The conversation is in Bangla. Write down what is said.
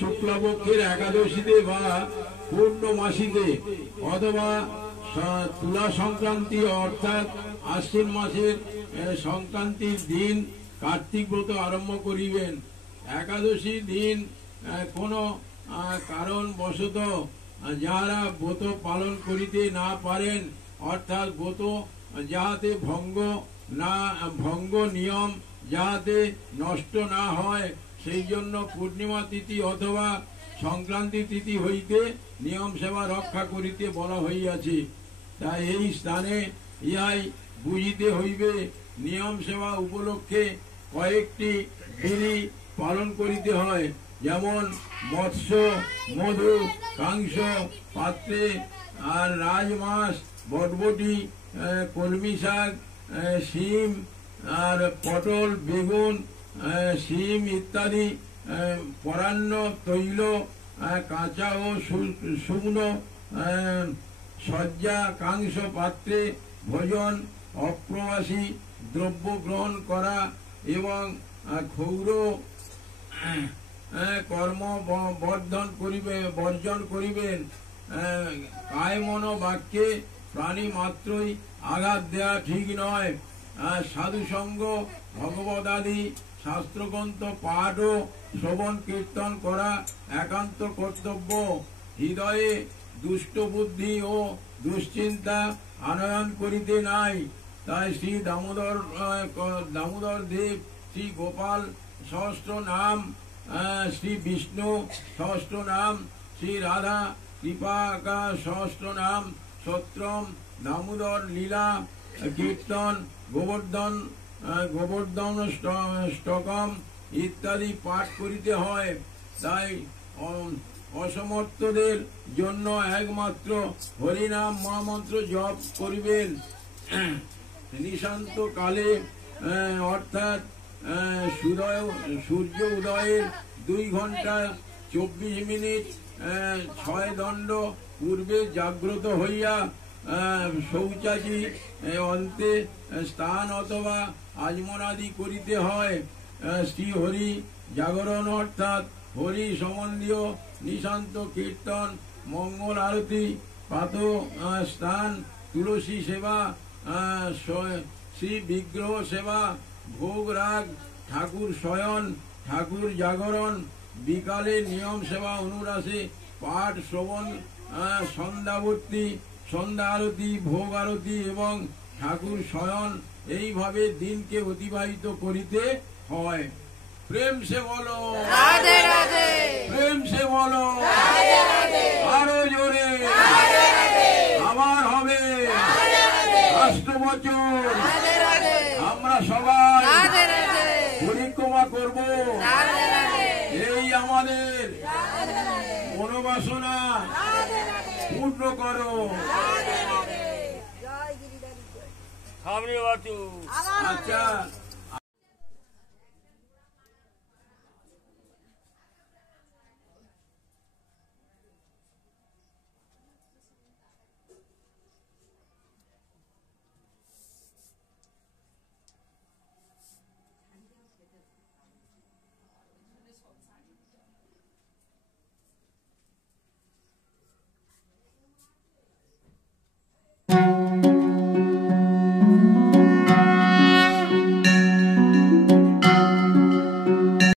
শুক্লপক্ষের একাদশীতে বা পূর্ণমাসীতে অথবা তুলা সংক্রান্তি অর্থাৎ আশ্বিন মাসের সংক্রান্তির দিন কার্তিক ব্রত আরম্ভ করিবেন। একাদশী দিন কোনো কারণবশত যাহারা ব্রত পালন করিতে না পারেন, অর্থাৎ ব্রত যাহাতে ভঙ্গ নিয়ম যাহাতে নষ্ট না হয়, সেই জন্য পূর্ণিমা তিথি অথবা সংক্রান্তি তিথি হইতে নিয়ম সেবা রক্ষা করিতে বলা হইয়াছে। তাই এই স্থানে ইহাই বুঝিতে হইবে, নিয়ম সেবা উপলক্ষে কয়েকটি বিধি পালন করিতে হয়। যেমন মৎস্য, মধু, কাংস পাত্রে, আর রাজমাস, বটবটি, কলমি শাক, শিম, আর পটল, বেগুন, শিম ইত্যাদি, পরান্ন তৈল, কাঁচা ও শুকনো সজ্জা কাংস পাত্রে ভোজন, অপ্রবাসী দ্রব্য গ্রহণ করা এবং ক্ষৌর কর্ম বর্জন করিবেন। কায় মন বাক্যে প্রাণী মাত্রই আঘাত দেয়া ঠিক নয়। সাধুসঙ্গ, ভগবদাদি শাস্ত্রগ্রন্থ পাঠ ও শ্রবণ কীর্তন করা একান্ত কর্তব্য। হৃদয়ে দুষ্ট বুদ্ধি ও দুশ্চিন্তা আনয়ন করিতে নাই। তাই শ্রী দামোদর দেব, শ্রী গোপাল সহস্র নাম, শ্রী বিষ্ণু সহস্র নাম, শ্রী রাধা কৃপাকা সহস্র নাম, সত্রম দামোদর লীলা কীর্তন, গোবর্ধন ষ্টকম ইত্যাদি পাঠ করিতে হয়। তাই অসমর্থদের জন্য একমাত্র হরিনাম মহামন্ত্র জপ করিবেন। নিশান্ত কালে অর্থাৎ সূর্য উদয়ের 2 ঘন্টা 24 মিনিট 6 দণ্ড পূর্বে জাগ্রত হইয়া শৌচাদি অন্তে স্নান অথবা আচমনাদি করিতে হয়। শ্রী হরি জাগরণ অর্থাৎ হরি সম্বন্ধীয় নিশান্ত কীর্তন, মঙ্গল আরতি, প্রাত স্নান, তুলসী সেবা, শ্রী বিগ্রহ সেবা, ভোগ রাগ, ঠাকুর শয়ন, ঠাকুর জাগরণ, বিকালে নিয়ম সেবা অনুরাসে পাঠ শ্রবণ, সন্ধ্যাবর্তী, সন্ধ্যা আরতি, ভোগ আরতি এবং ঠাকুর শয়ন, এইভাবে দিনকে অতিবাহিত করিতে হয়। প্রেম সে বলো, রাধে রাধে, প্রেম সে বলো, রাধে রাধে, আরো জোরে, রাধে রাধে, আবার হবে রাধে রাধে, রাষ্ট্রবচন। রাধে রাধে, আমরা সবাই রাধে রাধে, পরিক্রমা করব। রাধে রাধে, এই আমাদের রাধে রাধে, মনোবাসনা রাধে রাধে, পূর্ণ করো। রাধে রাধে। জয় গিরিধারী জয়। সামনে বাঁচু। আবার আচ্ছা